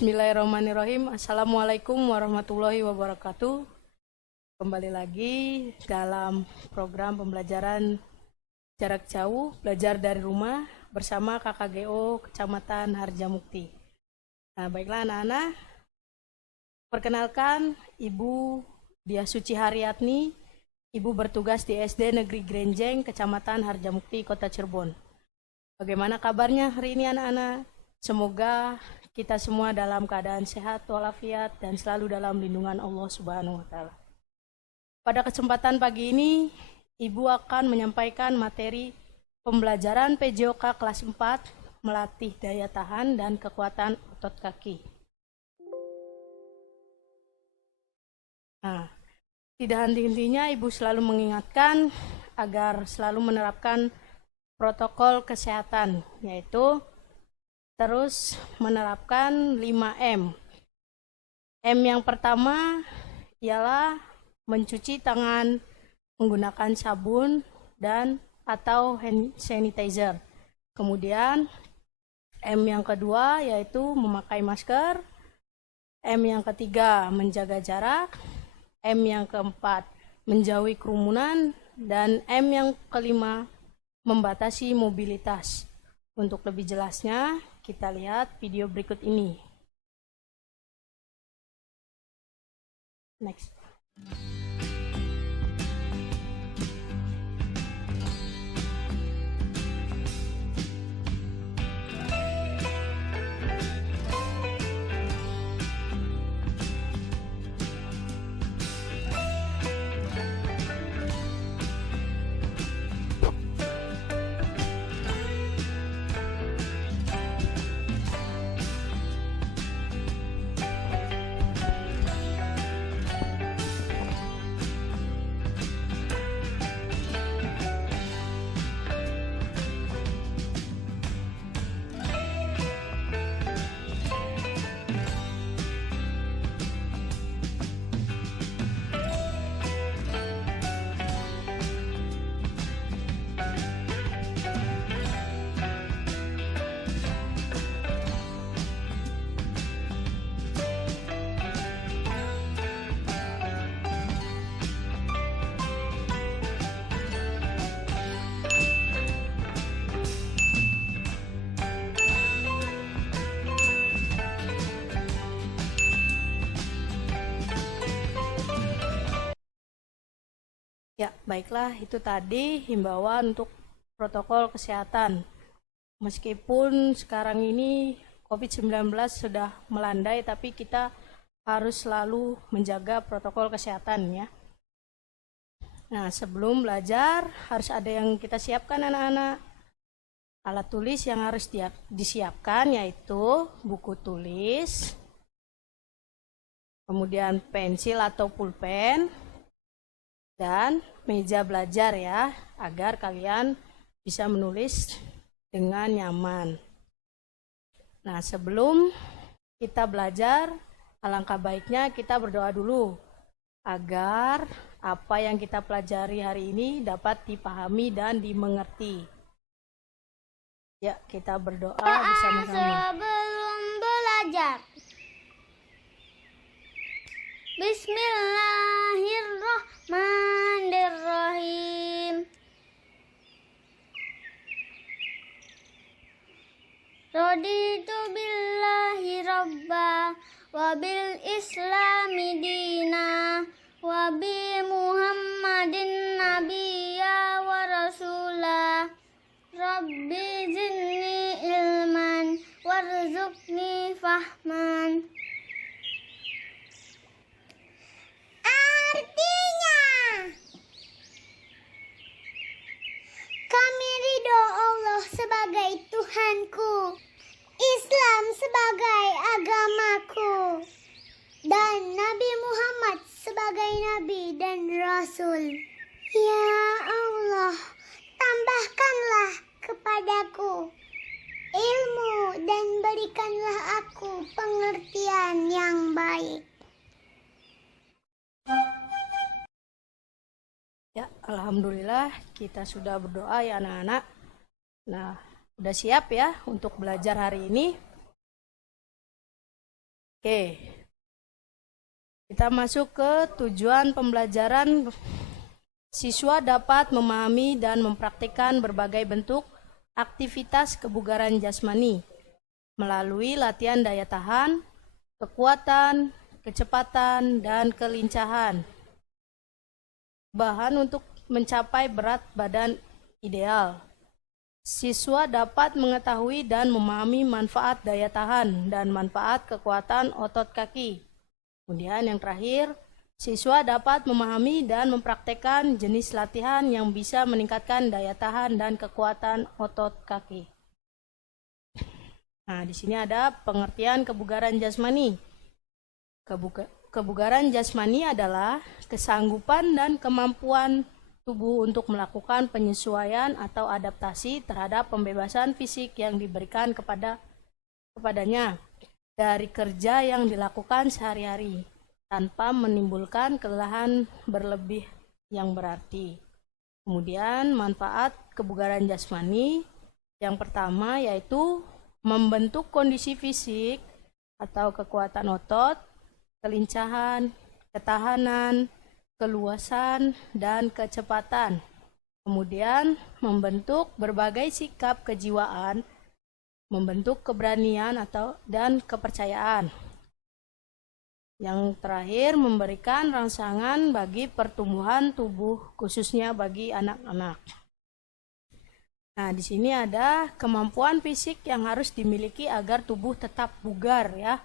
Bismillahirrahmanirrahim. Assalamualaikum warahmatullahi wabarakatuh. Kembali lagi dalam program pembelajaran jarak jauh, belajar dari rumah bersama KKGO Kecamatan Harjamukti. Nah, baiklah anak-anak, perkenalkan Ibu Diah Suci Haryatni, Ibu bertugas di SD Negeri Grenjeng, Kecamatan Harjamukti, Kota Cirebon. Bagaimana kabarnya hari ini anak-anak? Semoga kita semua dalam keadaan sehat walafiat dan selalu dalam lindungan Allah Subhanahu wa taala. Pada kesempatan pagi ini, Ibu akan menyampaikan materi pembelajaran PJOK kelas 4, melatih daya tahan dan kekuatan otot kaki. Nah, tidak henti-hentinya Ibu selalu mengingatkan agar selalu menerapkan protokol kesehatan, yaitu terus menerapkan 5M. M yang pertama ialah mencuci tangan menggunakan sabun dan atau hand sanitizer. Kemudian M yang kedua yaitu memakai masker. M yang ketiga menjaga jarak. M yang keempat menjauhi kerumunan. Dan M yang kelima membatasi mobilitas. Untuk lebih jelasnya, kita lihat video berikut ini. Next. Ya, baiklah, itu tadi himbauan untuk protokol kesehatan. Meskipun sekarang ini COVID-19 sudah melandai, tapi kita harus selalu menjaga protokol kesehatan ya. Nah, sebelum belajar harus ada yang kita siapkan anak-anak. Alat tulis yang harus disiapkan yaitu buku tulis, kemudian pensil atau pulpen, dan meja belajar ya, agar kalian bisa menulis dengan nyaman. Nah, sebelum kita belajar, alangkah baiknya kita berdoa dulu agar apa yang kita pelajari hari ini dapat dipahami dan dimengerti. Ya, kita berdoa bersama-sama. Sebelum belajar. Bismillahirrahmanirrahim. Raditu billahi rabba wa bil islami dina wa bi muhammadin nabiyya wa rasulah. Rabbi zidni ilman warzuqni fahman. Artinya, kami ridho Allah sebagai Tuhanku, Islam sebagai agamaku, dan Nabi Muhammad sebagai Nabi dan Rasul. Ya Allah, tambahkanlah kepadaku ilmu dan berikanlah aku pengertian yang baik. Ya, alhamdulillah kita sudah berdoa ya anak-anak. Nah, udah siap ya untuk belajar hari ini? Oke, kita masuk ke tujuan pembelajaran. Siswa dapat memahami dan mempraktikkan berbagai bentuk aktivitas kebugaran jasmani melalui latihan daya tahan, kekuatan, kecepatan, dan kelincahan. Bahan untuk mencapai berat badan ideal. Siswa dapat mengetahui dan memahami manfaat daya tahan dan manfaat kekuatan otot kaki. Kemudian yang terakhir, siswa dapat memahami dan mempraktekkan jenis latihan yang bisa meningkatkan daya tahan dan kekuatan otot kaki. Nah, di sini ada pengertian kebugaran jasmani. Kebugaran jasmani adalah kesanggupan dan kemampuan tubuh untuk melakukan penyesuaian atau adaptasi terhadap pembebasan fisik yang diberikan kepadanya dari kerja yang dilakukan sehari-hari, tanpa menimbulkan kelelahan berlebih yang berarti. Kemudian manfaat kebugaran jasmani yang pertama yaitu membentuk kondisi fisik atau kekuatan otot, kelincahan, ketahanan, keluasan, dan kecepatan. Kemudian membentuk berbagai sikap kejiwaan, membentuk keberanian dan kepercayaan. Yang terakhir, memberikan rangsangan bagi pertumbuhan tubuh, khususnya bagi anak-anak. Nah, di sini ada kemampuan fisik yang harus dimiliki agar tubuh tetap bugar ya.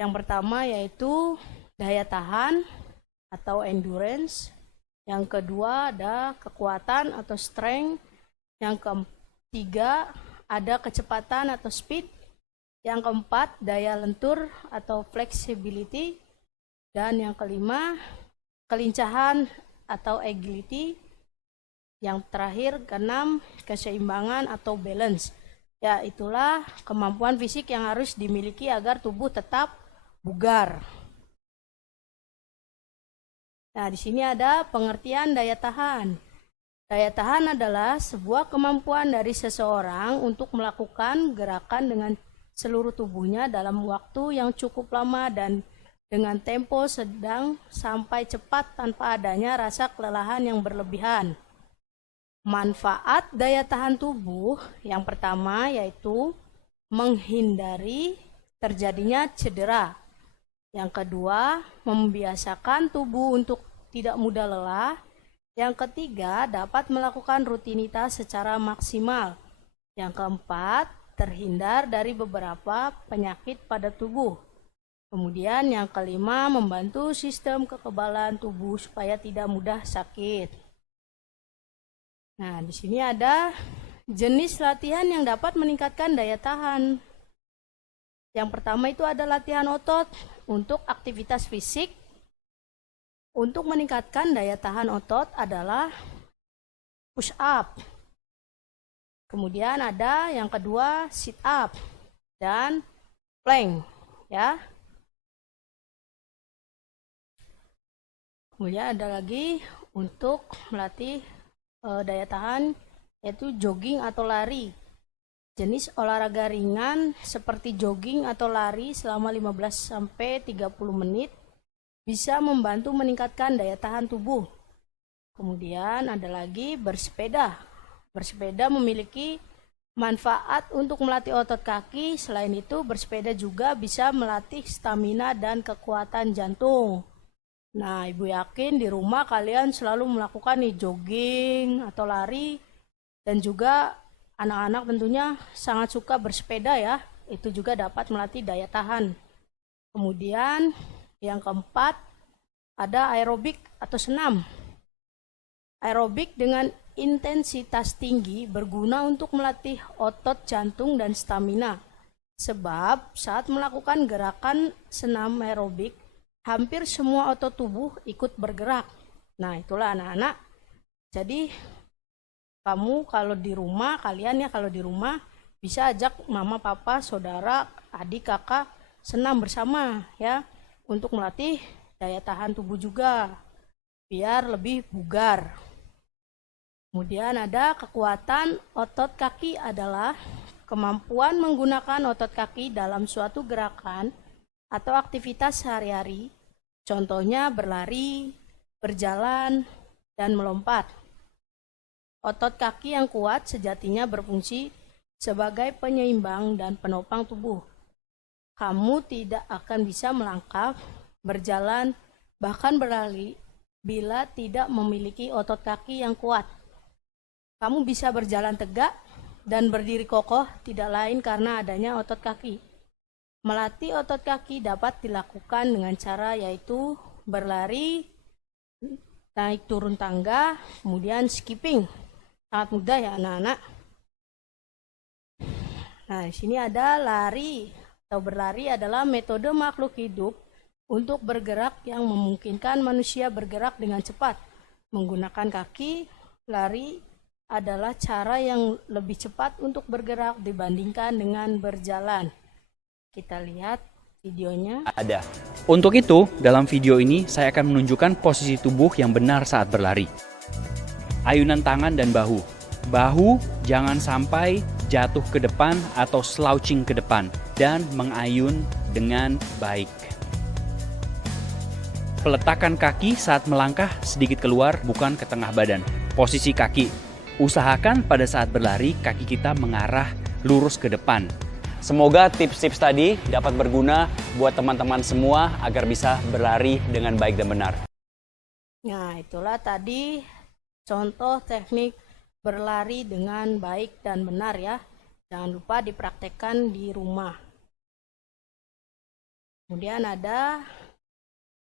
Yang pertama yaitu daya tahan atau endurance. Yang kedua ada kekuatan atau strength. Yang ketiga ada kecepatan atau speed. Yang keempat, daya lentur atau flexibility. Dan yang kelima, kelincahan atau agility. Yang terakhir, keenam, keseimbangan atau balance. Ya, itulah kemampuan fisik yang harus dimiliki agar tubuh tetap bugar. Nah, di sini ada pengertian daya tahan. Daya tahan adalah sebuah kemampuan dari seseorang untuk melakukan gerakan dengan seluruh tubuhnya dalam waktu yang cukup lama dan dengan tempo sedang sampai cepat tanpa adanya rasa kelelahan yang berlebihan. Manfaat daya tahan tubuh yang pertama yaitu menghindari terjadinya cedera. Yang kedua, membiasakan tubuh untuk tidak mudah lelah. Yang ketiga, dapat melakukan rutinitas secara maksimal. Yang keempat, terhindar dari beberapa penyakit pada tubuh. Kemudian yang kelima, membantu sistem kekebalan tubuh supaya tidak mudah sakit. Nah, di sini ada jenis latihan yang dapat meningkatkan daya tahan. Yang pertama itu ada latihan otot untuk aktivitas fisik. Untuk meningkatkan daya tahan otot adalah push up. Kemudian ada yang kedua sit up dan plank ya. Kemudian ada lagi untuk melatih daya tahan yaitu jogging atau lari. Jenis olahraga ringan seperti jogging atau lari selama 15 sampai 30 menit bisa membantu meningkatkan daya tahan tubuh. Kemudian ada lagi bersepeda. Bersepeda memiliki manfaat untuk melatih otot kaki. Selain itu, bersepeda juga bisa melatih stamina dan kekuatan jantung. Nah, Ibu yakin di rumah kalian selalu melakukan jogging atau lari. Dan juga anak-anak tentunya sangat suka bersepeda ya. Itu juga dapat melatih daya tahan. Kemudian yang keempat, ada aerobik atau senam. Aerobik dengan intensitas tinggi berguna untuk melatih otot jantung dan stamina. Sebab saat melakukan gerakan senam aerobik, hampir semua otot tubuh ikut bergerak. Nah, itulah anak-anak. Jadi kamu kalau di rumah, kalian ya kalau di rumah bisa ajak mama, papa, saudara, adik, kakak senam bersama ya untuk melatih daya tahan tubuh juga biar lebih bugar. Kemudian ada kekuatan otot kaki adalah kemampuan menggunakan otot kaki dalam suatu gerakan atau aktivitas sehari-hari, contohnya berlari, berjalan, dan melompat. Otot kaki yang kuat sejatinya berfungsi sebagai penyeimbang dan penopang tubuh. Kamu tidak akan bisa melangkah, berjalan, bahkan berlari bila tidak memiliki otot kaki yang kuat. Kamu bisa berjalan tegak dan berdiri kokoh tidak lain karena adanya otot kaki. Melatih otot kaki dapat dilakukan dengan cara yaitu berlari, naik turun tangga, kemudian skipping. Sangat mudah ya anak-anak. Nah, di sini ada lari atau berlari adalah metode makhluk hidup untuk bergerak yang memungkinkan manusia bergerak dengan cepat. Menggunakan kaki, lari adalah cara yang lebih cepat untuk bergerak dibandingkan dengan berjalan. Kita lihat videonya. Ada. Untuk itu, dalam video ini saya akan menunjukkan posisi tubuh yang benar saat berlari. Ayunan tangan dan bahu. Bahu jangan sampai jatuh ke depan atau slouching ke depan dan mengayun dengan baik. Peletakan kaki saat melangkah sedikit keluar, bukan ke tengah badan. Posisi kaki. Usahakan pada saat berlari kaki kita mengarah lurus ke depan. Semoga tips-tips tadi dapat berguna buat teman-teman semua agar bisa berlari dengan baik dan benar. Nah, itulah tadi contoh teknik berlari dengan baik dan benar ya. Jangan lupa dipraktekkan di rumah. Kemudian ada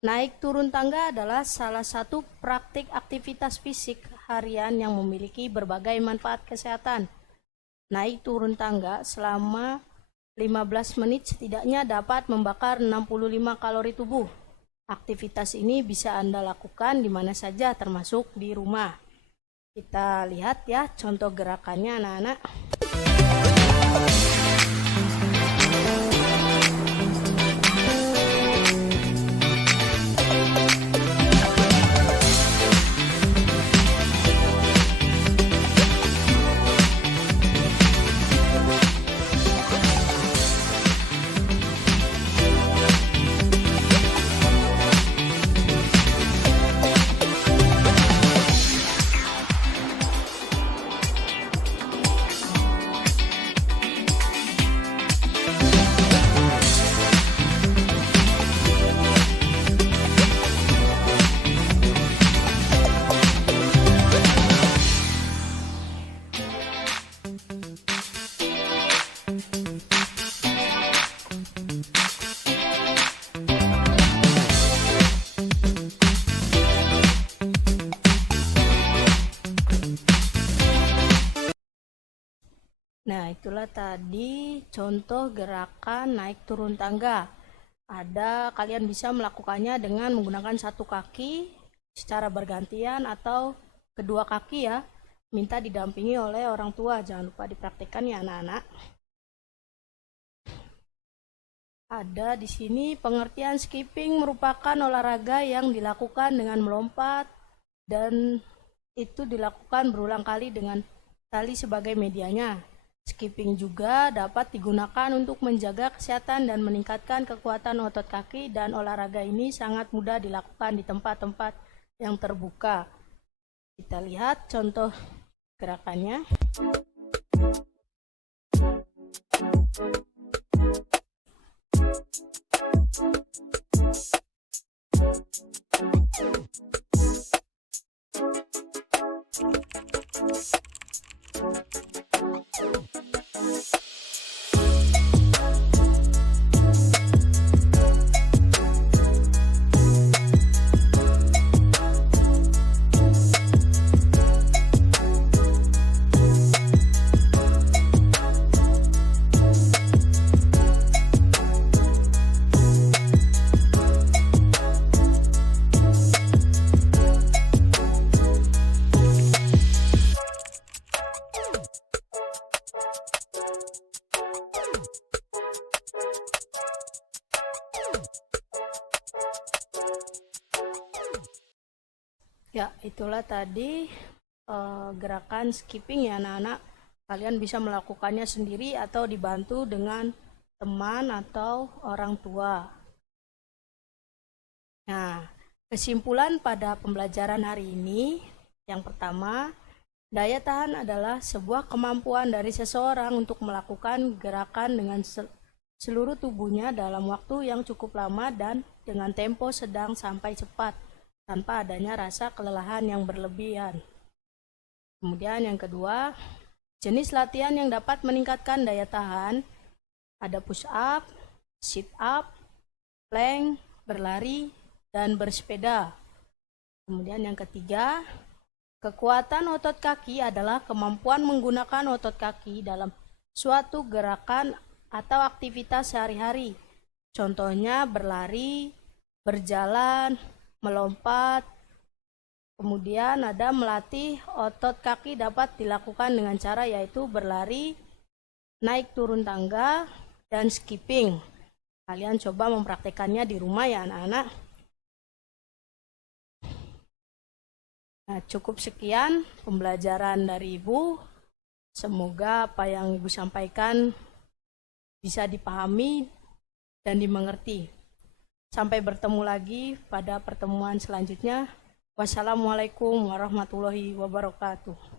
naik turun tangga adalah salah satu praktik aktivitas fisik harian yang memiliki berbagai manfaat kesehatan. Naik turun tangga selama 15 menit setidaknya dapat membakar 65 kalori tubuh. Aktivitas ini bisa Anda lakukan di mana saja termasuk di rumah. Kita lihat ya contoh gerakannya anak-anak. Nah, itulah tadi contoh gerakan naik turun tangga. Kalian bisa melakukannya dengan menggunakan satu kaki secara bergantian atau kedua kaki ya. Minta didampingi oleh orang tua. Jangan lupa dipraktikkan ya anak-anak. Ada di sini pengertian skipping merupakan olahraga yang dilakukan dengan melompat dan itu dilakukan berulang kali dengan tali sebagai medianya. Skipping juga dapat digunakan untuk menjaga kesehatan dan meningkatkan kekuatan otot kaki dan olahraga ini sangat mudah dilakukan di tempat-tempat yang terbuka. Kita lihat contoh gerakannya. Ya, itulah tadi gerakan skipping ya anak-anak. Kalian bisa melakukannya sendiri atau dibantu dengan teman atau orang tua. Nah, kesimpulan pada pembelajaran hari ini, yang pertama, daya tahan adalah sebuah kemampuan dari seseorang untuk melakukan gerakan dengan seluruh tubuhnya dalam waktu yang cukup lama dan dengan tempo sedang sampai cepat, tanpa adanya rasa kelelahan yang berlebihan. Kemudian yang kedua, jenis latihan yang dapat meningkatkan daya tahan ada push up, sit up, plank, berlari, dan bersepeda. Kemudian yang ketiga, kekuatan otot kaki adalah kemampuan menggunakan otot kaki dalam suatu gerakan atau aktivitas sehari-hari. Contohnya berlari, berjalan, melompat. Kemudian ada melatih otot kaki dapat dilakukan dengan cara yaitu berlari, naik turun tangga, dan skipping. Kalian coba mempraktekannya di rumah ya anak-anak. Nah, cukup sekian pembelajaran dari Ibu. Semoga apa yang Ibu sampaikan bisa dipahami dan dimengerti. Sampai bertemu lagi pada pertemuan selanjutnya. Wassalamualaikum warahmatullahi wabarakatuh.